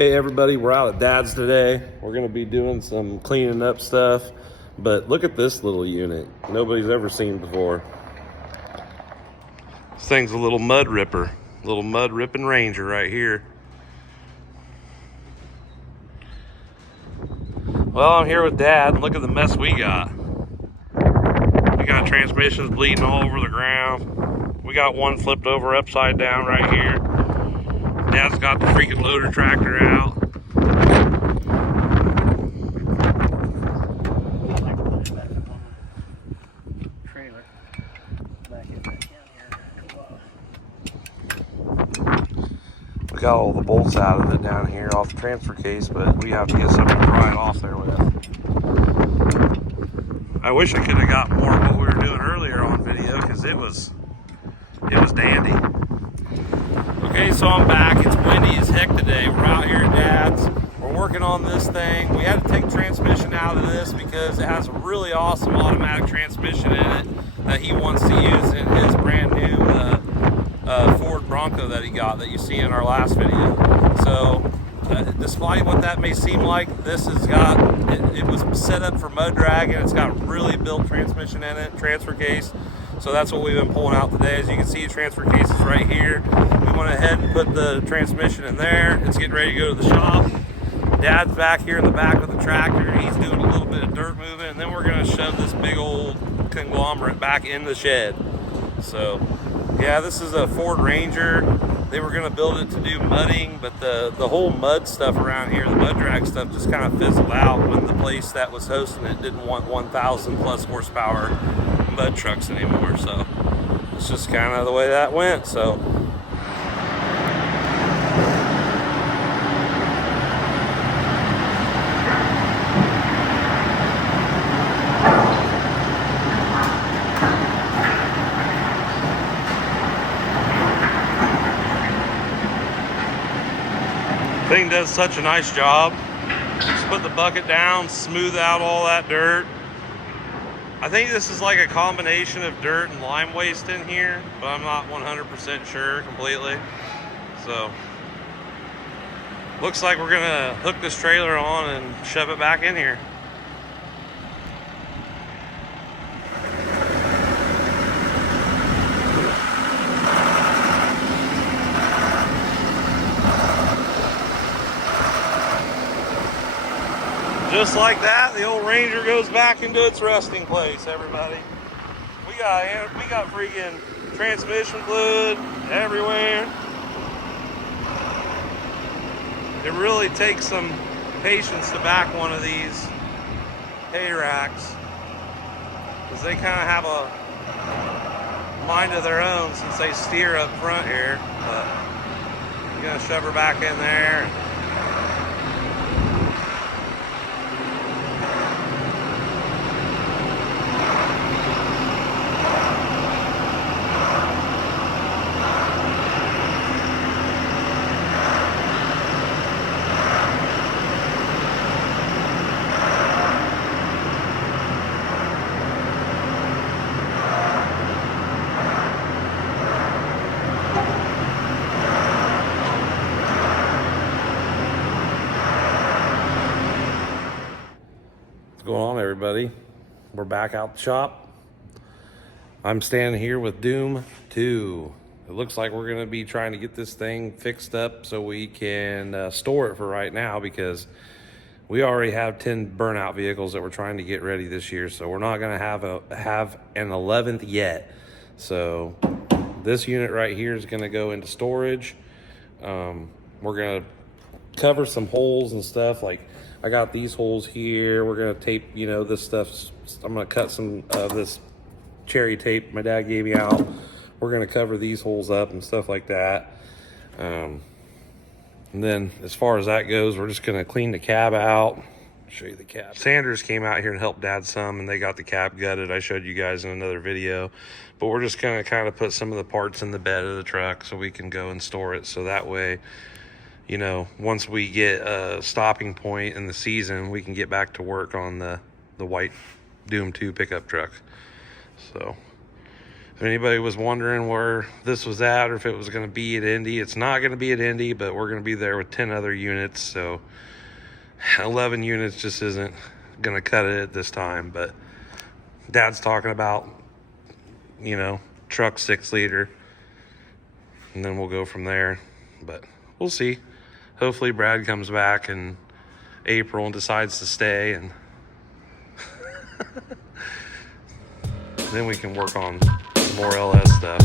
Hey everybody, we're out at Dad's today. We're gonna be doing some cleaning up stuff, but look at this little unit. Nobody's ever seen before. This thing's a little mud ripper, little mud ripping Ranger right here. Well, I'm here with Dad, and look at the mess we got. We got transmissions bleeding all over the ground. We got one flipped over upside down right here. Dad's got the freaking loader tractor out. We got all the bolts out of it down here off the transfer case, but we have to get something to pry it off there with. I wish I could have got more of what we were doing earlier on video, because it was dandy. Okay, so I'm back. It's windy as heck today. We're out here at Dad's. We're working on this thing. We had to take transmission out of this because it has a really awesome automatic transmission in it that he wants to use in his brand new Ford Bronco that he got, that you see in our last video. So despite what that may seem like, this has got, it was set up for mud drag, and it's got really built transmission in it, transfer case. So that's what we've been pulling out today. As you can see, the transfer case is right here. We went ahead and put the transmission in there. It's getting ready to go to the shop. Dad's back here in the back with the tractor. He's doing a little bit of dirt moving, and then we're gonna shove this big old conglomerate back in the shed. So yeah, this is a Ford Ranger. They were gonna build it to do mudding, but the whole mud stuff around here, the mud drag stuff, just kind of fizzled out when the place that was hosting it didn't want 1,000 plus horsepower mud trucks anymore. So it's just kind of the way that went. So thing does such a nice job. Just put the bucket down, smooth out all that dirt. I think this is like a combination of dirt and lime waste in here, but I'm not 100% sure completely. So looks like we're gonna hook this trailer on and shove it back in here. Just like that, the old Ranger goes back into its resting place, everybody. We got freaking transmission fluid everywhere. It really takes some patience to back one of these hay racks, because they kind of have a mind of their own since they steer up front here. But I'm gonna shove her back in there. What's going on, everybody? We're back out the shop. I'm standing here with Doom 2. It looks like we're going to be trying to get this thing fixed up so we can store it for right now, because we already have 10 burnout vehicles that we're trying to get ready this year, so we're not going to have an 11th yet. So this unit right here is going to go into storage. We're going to cover some holes and stuff. Like, I got these holes here. We're gonna tape, this stuff. I'm gonna cut some of this cherry tape my dad gave me out. We're gonna cover these holes up and stuff like that. And then as far as that goes, we're just gonna clean the cab out. Show you the cab. Sanders came out here and helped Dad some, and they got the cab gutted. I showed you guys in another video. But we're just gonna kind of put some of the parts in the bed of the truck so we can go and store it. So that way, once we get a stopping point in the season, we can get back to work on the white Doom 2 pickup truck. So If anybody was wondering where this was at or if it was going to be at Indy, it's not going to be at Indy, but we're going to be there with 10 other units. So 11 units just isn't going to cut it at this time. But Dad's talking about, you know, truck 6-liter. And then we'll go from there. But we'll see. Hopefully Brad comes back in April and decides to stay. And then we can work on more LS stuff.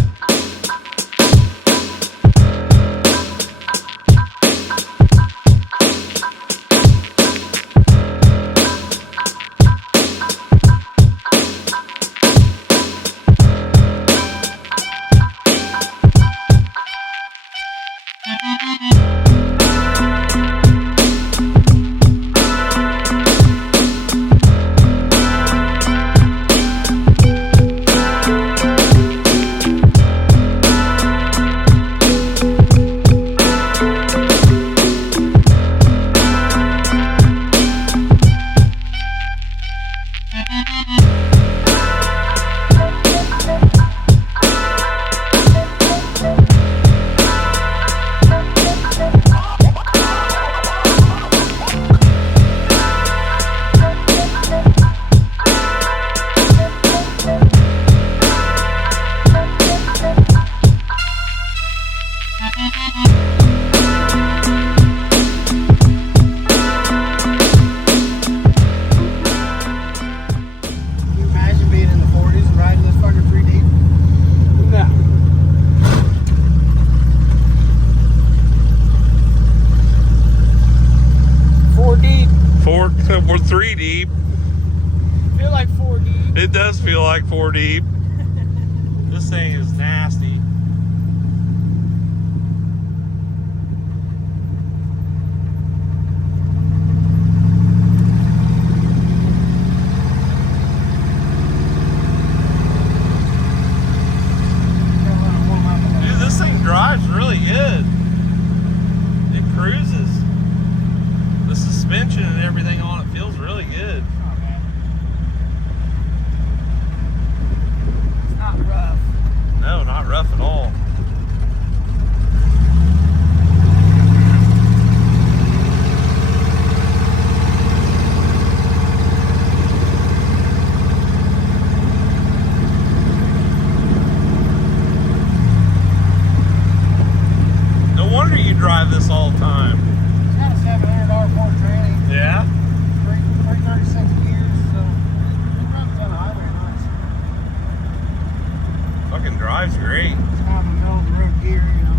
We're 3 deep. Feel like 4 deep. It does feel like 4 deep. This thing is nasty. Dude, this thing drives really good. It cruises. The suspension and everything on it feels really good. It's not rough. No, not rough at all. No wonder you drive this all the time. It's got a $700 Ford tranny. Yeah? 336 gears, so it runs on the highway nice. Fucking drives great. It's kind of a middle of the road gear, you know.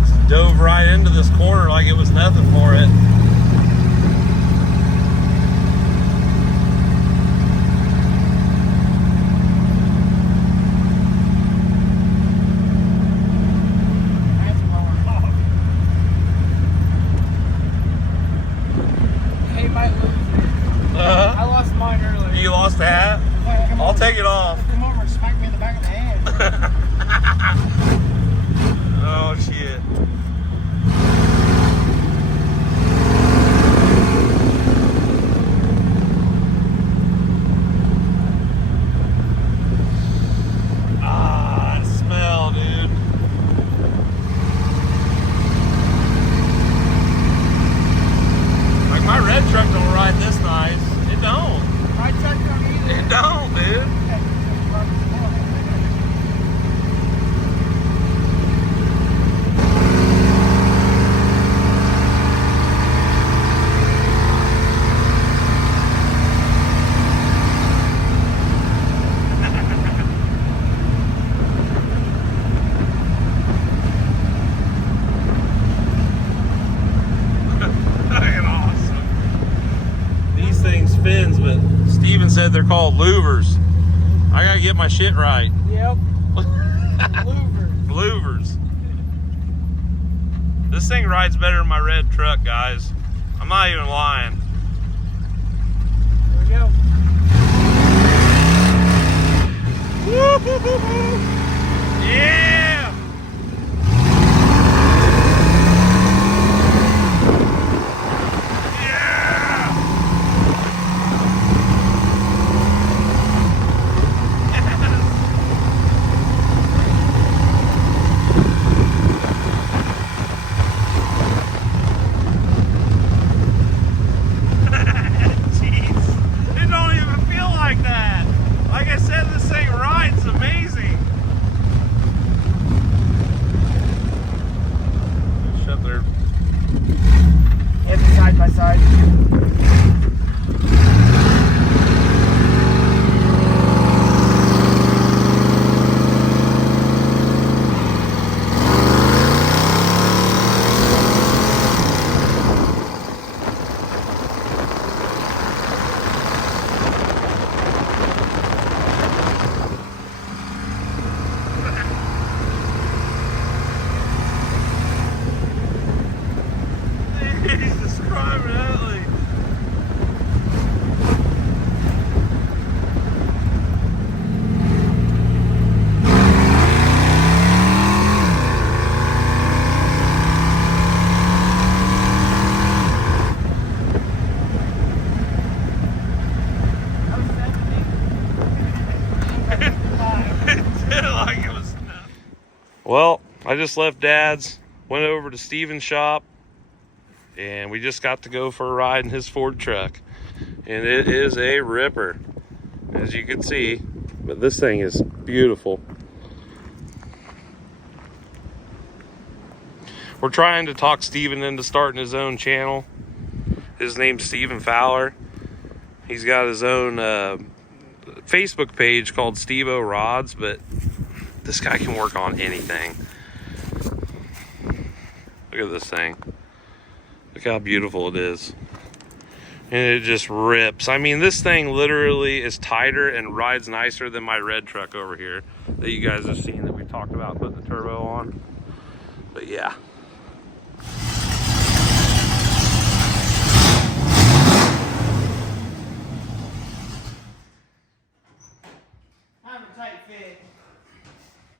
Just dove right into this corner like it was nothing for it. That's blowing off. Hey, might lose it. I lost mine earlier. You lost the hat? I'll take it off. Come over and smack me in the back of the head. Oh shit. Ah, that smell, dude. Like my red truck don't ride this nice. It don't. My truck don't either. It don't, dude. Fucking awesome. These things fins, but Steven said they're called louvers. I gotta get my shit right. Yep. Louvers. Louvers. This thing rides better than my red truck, guys. I'm not even lying. There we go. Woo-hoo-hoo-hoo. Yeah! Yeah! Well, I just left Dad's, went over to Steven's shop, and we just got to go for a ride in his Ford truck. And it is a ripper, as you can see. But this thing is beautiful. We're trying to talk Steven into starting his own channel. His name's Steven Fowler. He's got his own Facebook page called Steve-O Rods, but this guy can work on anything. Look at this thing. Look how beautiful it is. And it just rips. I mean, this thing literally is tighter and rides nicer than my red truck over here that you guys have seen that we talked about putting the turbo on. But yeah. Time to tight fit.